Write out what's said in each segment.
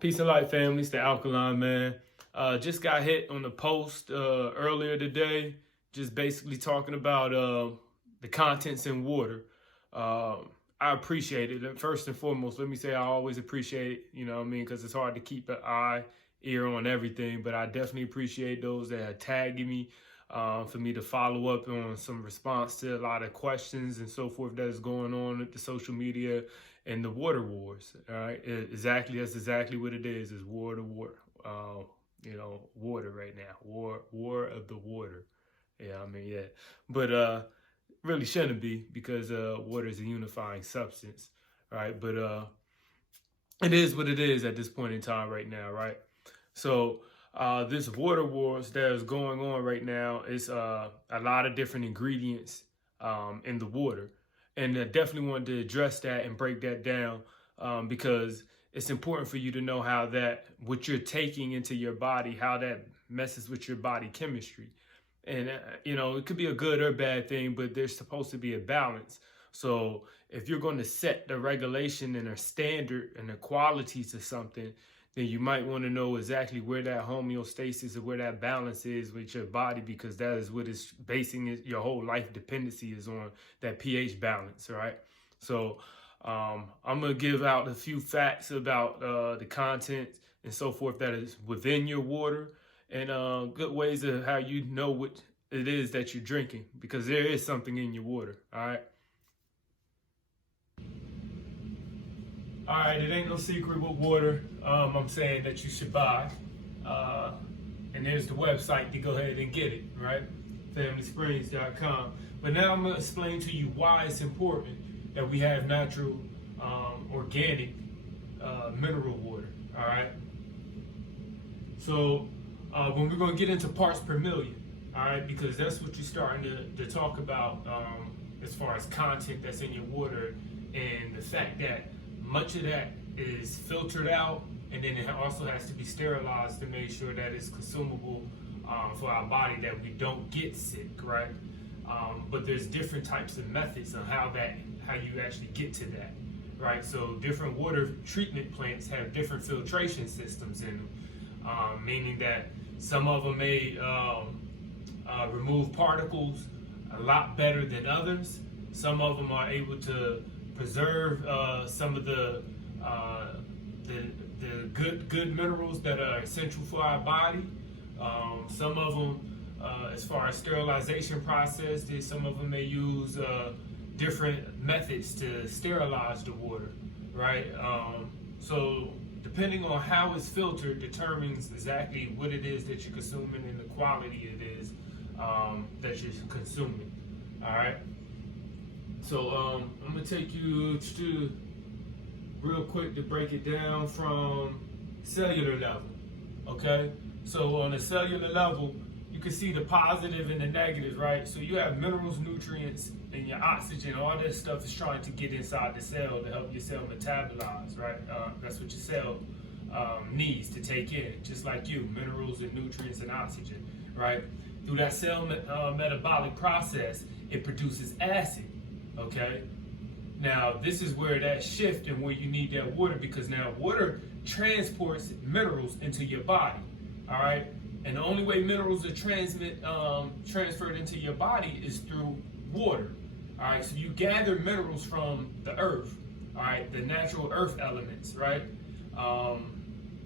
Peace and light, family. It's the Alkaline, man. Just got hit on the post earlier today, just basically talking about the contents in water. I appreciate it. And first and foremost, let me say I always appreciate it, you know what I mean, because it's hard to keep an eye, ear on everything, but I definitely appreciate those that are tagging me for me to follow up on some response to a lot of questions and so forth that is going on with the social media and the water wars. All right, that's exactly what it is war to war. Water right now, war of the water. Yeah, I mean, yeah, but really shouldn't be, because water is a unifying substance, right? But it is what it is at this point in time right now, right? So this water wars that is going on right now is a lot of different ingredients in the water. And I definitely wanted to address that and break that down because it's important for you to know how what you're taking into your body, how that messes with your body chemistry. And, it could be a good or bad thing, but there's supposed to be a balance. So if you're going to set the regulation and a standard and a quality to something, then you might want to know exactly where that homeostasis or where that balance is with your body, because that is what is basing your whole life dependency is on, that pH balance, right? So I'm going to give out a few facts about the content and so forth that is within your water, and good ways of how you know what it is that you're drinking, because there is something in your water, all right? All right, it ain't no secret what water I'm saying that you should buy. And there's the website to go ahead and get it, right? FamilySprings.com. But now I'm going to explain to you why it's important that we have natural, organic mineral water, all right? So when we're going to get into parts per million, all right, because that's what you're starting to talk about as far as content that's in your water, and the fact that much of that is filtered out, and then it also has to be sterilized to make sure that it's consumable for our body, that we don't get sick, right? But there's different types of methods on how you actually get to that, right? So different water treatment plants have different filtration systems in them, meaning that some of them may remove particles a lot better than others. Some of them are able to preserve some of the good minerals that are essential for our body. Some of them, as far as sterilization process, some of them may use different methods to sterilize the water, right? So depending on how it's filtered determines exactly what it is that you're consuming and the quality it is that you're consuming, all right? So I'm gonna take you to real quick to break it down from cellular level, okay? So on the cellular level, you can see the positive and the negatives, right? So you have minerals, nutrients, and your oxygen. All that stuff is trying to get inside the cell to help your cell metabolize, right? That's what your cell needs to take in, just like you, minerals and nutrients and oxygen, right? Through that cell metabolic process, it produces acid. Okay, now this is where that shift and where you need that water, because now water transports minerals into your body, all right? And the only way minerals are transferred into your body is through water, all right? So you gather minerals from the earth, all right, the natural earth elements, right?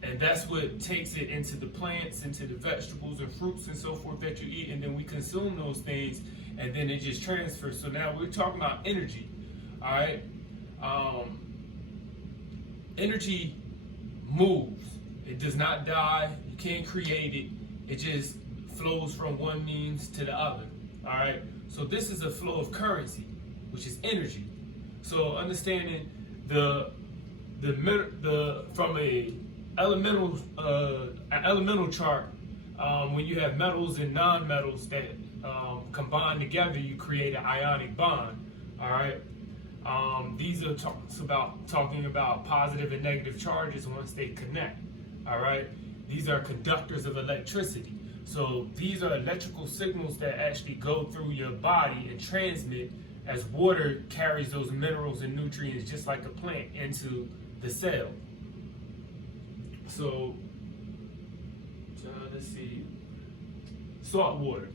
And that's what takes it into the plants, into the vegetables and fruits and so forth that you eat, and then we consume those things, and then it just transfers. So now we're talking about energy, all right? Energy moves. It does not die. You can't create it. It just flows from one means to the other, all right? So this is a flow of currency, which is energy. So understanding from a elemental chart, when you have metals and non-metals that combine together, you create an ionic bond, all right? These are talking about positive and negative charges once they connect, all right? These are conductors of electricity. So these are electrical signals that actually go through your body and transmit as water carries those minerals and nutrients, just like a plant, into the cell. So let's see, salt water.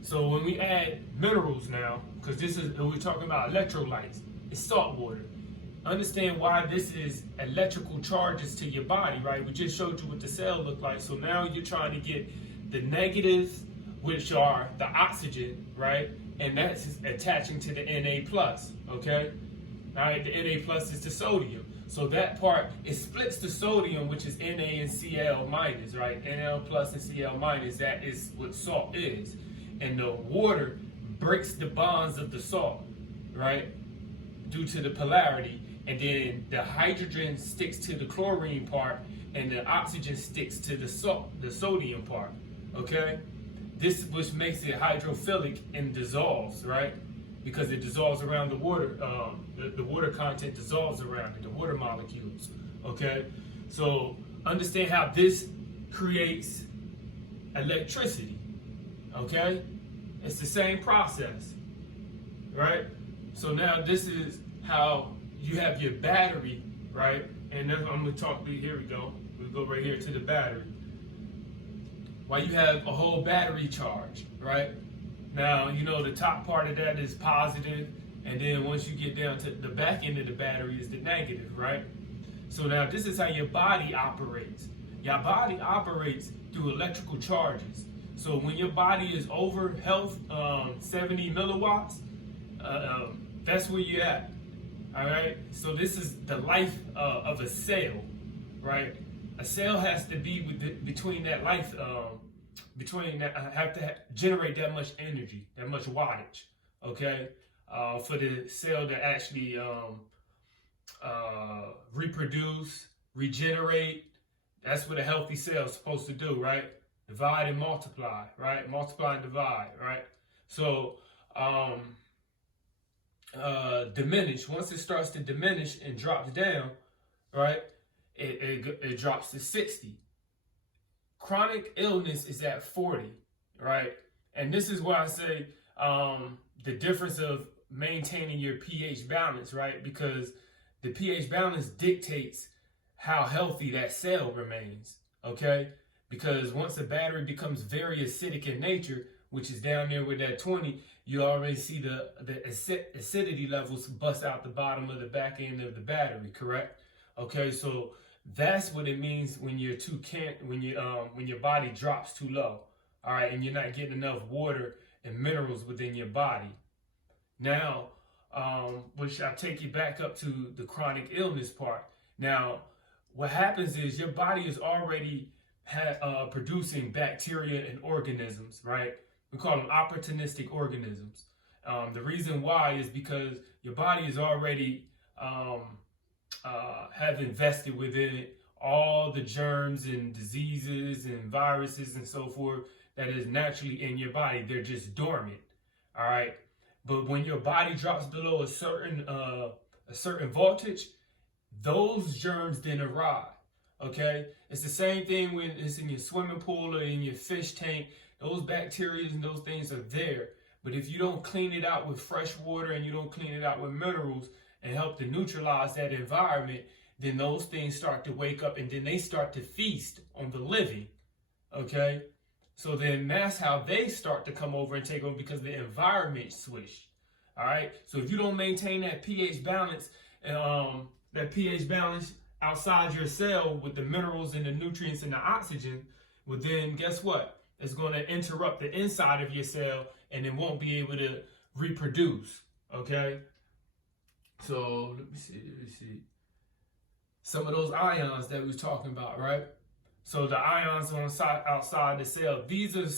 So when we add minerals now, because we're talking about electrolytes, it's salt water. Understand why this is electrical charges to your body, right? We just showed you what the cell looked like. So now you're trying to get the negatives, which are the oxygen, right? And that's attaching to the Na plus, okay? All right, the Na plus is the sodium. So that part, it splits the sodium, which is Na and Cl minus, right? Nl plus and Cl minus, that is what salt is. And the water breaks the bonds of the salt, right? Due to the polarity. And then the hydrogen sticks to the chlorine part and the oxygen sticks to the sodium part, okay? This which makes it hydrophilic and dissolves, right? Because it dissolves around the water, the water content dissolves around it, the water molecules, okay? So understand how this creates electricity, okay? It's the same process, right? So now this is how you have your battery, right? And then I'm gonna talk to you, here we go. We go right here to the battery. Why you have a whole battery charge, right? Now, you know, the top part of that is positive, and then once you get down to the back end of the battery is the negative, right? So now this is how your body operates. Your body operates through electrical charges. So when your body is over health, 70 milliwatts, that's where you're at. All right. So this is the life of a cell, right? A cell has to be between that life, have to generate that much energy, that much wattage, okay, for the cell to actually reproduce, regenerate. That's what a healthy cell is supposed to do, right? Divide and multiply, right? Multiply and divide, right? So diminish. Once it starts to diminish and drops down, right, it drops to 60. Chronic illness is at 40, right? And this is why I say the difference of maintaining your pH balance, right? Because the pH balance dictates how healthy that cell remains, okay? Because once the battery becomes very acidic in nature, which is down there with that 20, you already see the acidity levels bust out the bottom of the back end of the battery, correct? Okay, so that's what it means when you're when your body drops too low, all right, and you're not getting enough water and minerals within your body. Now, which I'll take you back up to the chronic illness part. Now, what happens is your body is already producing bacteria and organisms, right? We call them opportunistic organisms. The reason why is because your body is already have invested within it all the germs and diseases and viruses and so forth that is naturally in your body. They're just dormant, all right? But when your body drops below a certain voltage, those germs then arrive, okay? It's the same thing when it's in your swimming pool or in your fish tank. Those bacteria and those things are there. But if you don't clean it out with fresh water and you don't clean it out with minerals and help to neutralize that environment, then those things start to wake up and then they start to feast on the living, okay? So then that's how they start to come over and take over, because the environment switched, all right? So if you don't maintain that pH balance, outside your cell with the minerals and the nutrients and the oxygen, well then guess what? It's going to interrupt the inside of your cell and it won't be able to reproduce, okay? So let me see. Some of those ions that we was talking about, right? So the ions outside the cell, these are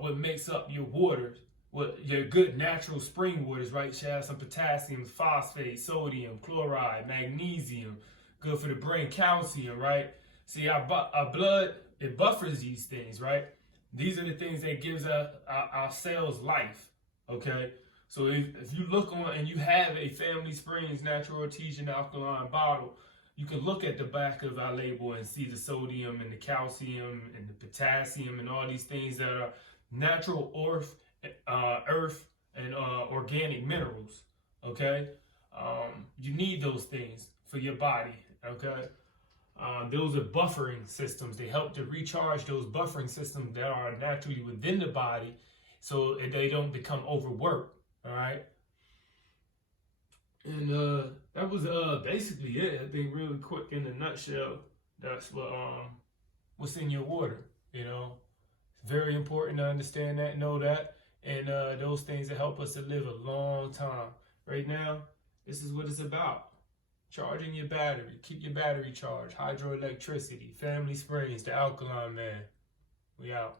what makes up your water, what your good natural spring waters, right? Should have some potassium, phosphate, sodium, chloride, magnesium, good for the brain, calcium, right? See, our blood, it buffers these things, right? These are the things that gives our cells life, okay? So if you look on and you have a Family Springs natural artesian alkaline bottle, you can look at the back of our label and see the sodium and the calcium and the potassium and all these things that are natural earth and organic minerals, okay? You need those things for your body, okay? Those are buffering systems. They help to recharge those buffering systems that are naturally within the body so they don't become overworked. All right. And that was basically it. I think really quick in a nutshell, that's what's in your water. You know, it's very important to understand that, know that, and those things that help us to live a long time. Right now, this is what it's about. Charging your battery, keep your battery charged, hydroelectricity, Family Springs, the Alkaline Man. We out.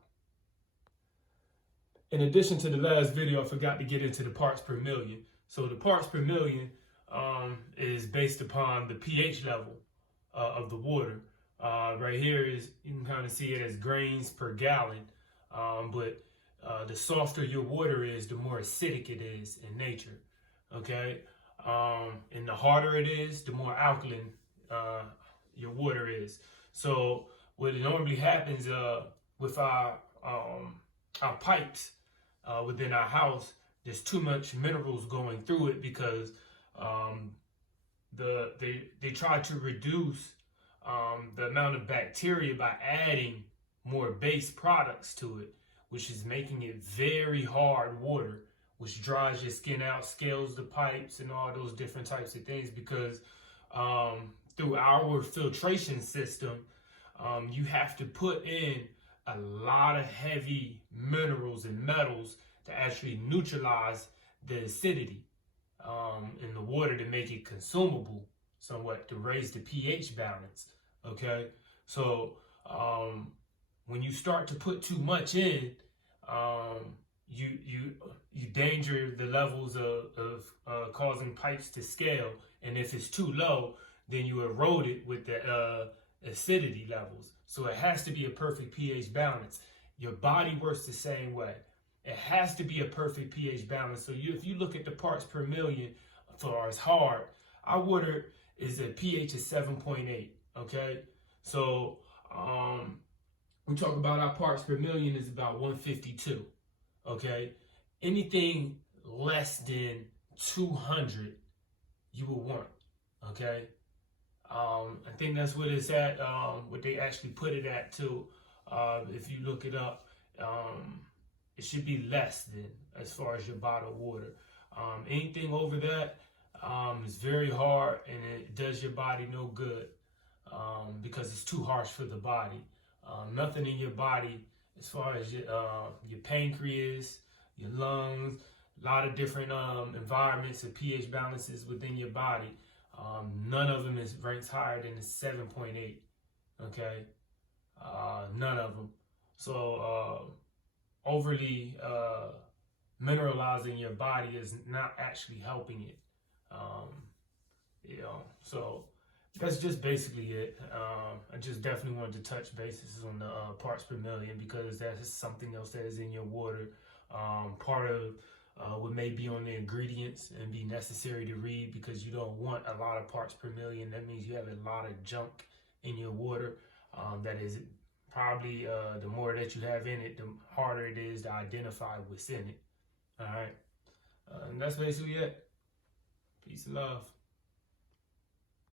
In addition to the last video, I forgot to get into the parts per million. So the parts per million is based upon the pH level of the water. Right here is, you can kind of see it as grains per gallon. But the softer your water is, the more acidic it is in nature. Okay? And the harder it is, the more alkaline your water is. So what normally happens with our pipes within our house, there's too much minerals going through it because they try to reduce the amount of bacteria by adding more base products to it, which is making it very hard water, which dries your skin out, scales the pipes, and all those different types of things. Because through our filtration system, you have to put in a lot of heavy minerals and metals to actually neutralize the acidity in the water to make it consumable somewhat, to raise the pH balance. Okay, so when you start to put too much in, you danger the levels of causing pipes to scale, and if it's too low, then you erode it with the acidity levels. So it has to be a perfect pH balance. Your body works the same way. It has to be a perfect pH balance. So if you look at the parts per million for as hard, our water is a pH of 7.8. Okay, so we talk about our parts per million is about 152. Okay, anything less than 200 you will want. Okay, I think that's what it's at, what they actually put it at too. If you look it up, it should be less than, as far as your bottled water. Anything over that is very hard, and it does your body no good because it's too harsh for the body. Nothing in your body, as far as your pancreas, your lungs, a lot of different environments and pH balances within your body. None of them ranks higher than the 7.8. Okay, none of them. So overly mineralizing your body is not actually helping it. So that's just basically it. I just definitely wanted to touch bases on the parts per million, because that's something else that is in your water. Part of what may be on the ingredients and be necessary to read, because you don't want a lot of parts per million. That means you have a lot of junk in your water. That is probably the more that you have in it, the harder it is to identify what's in it. All right, and that's basically it. Peace and love.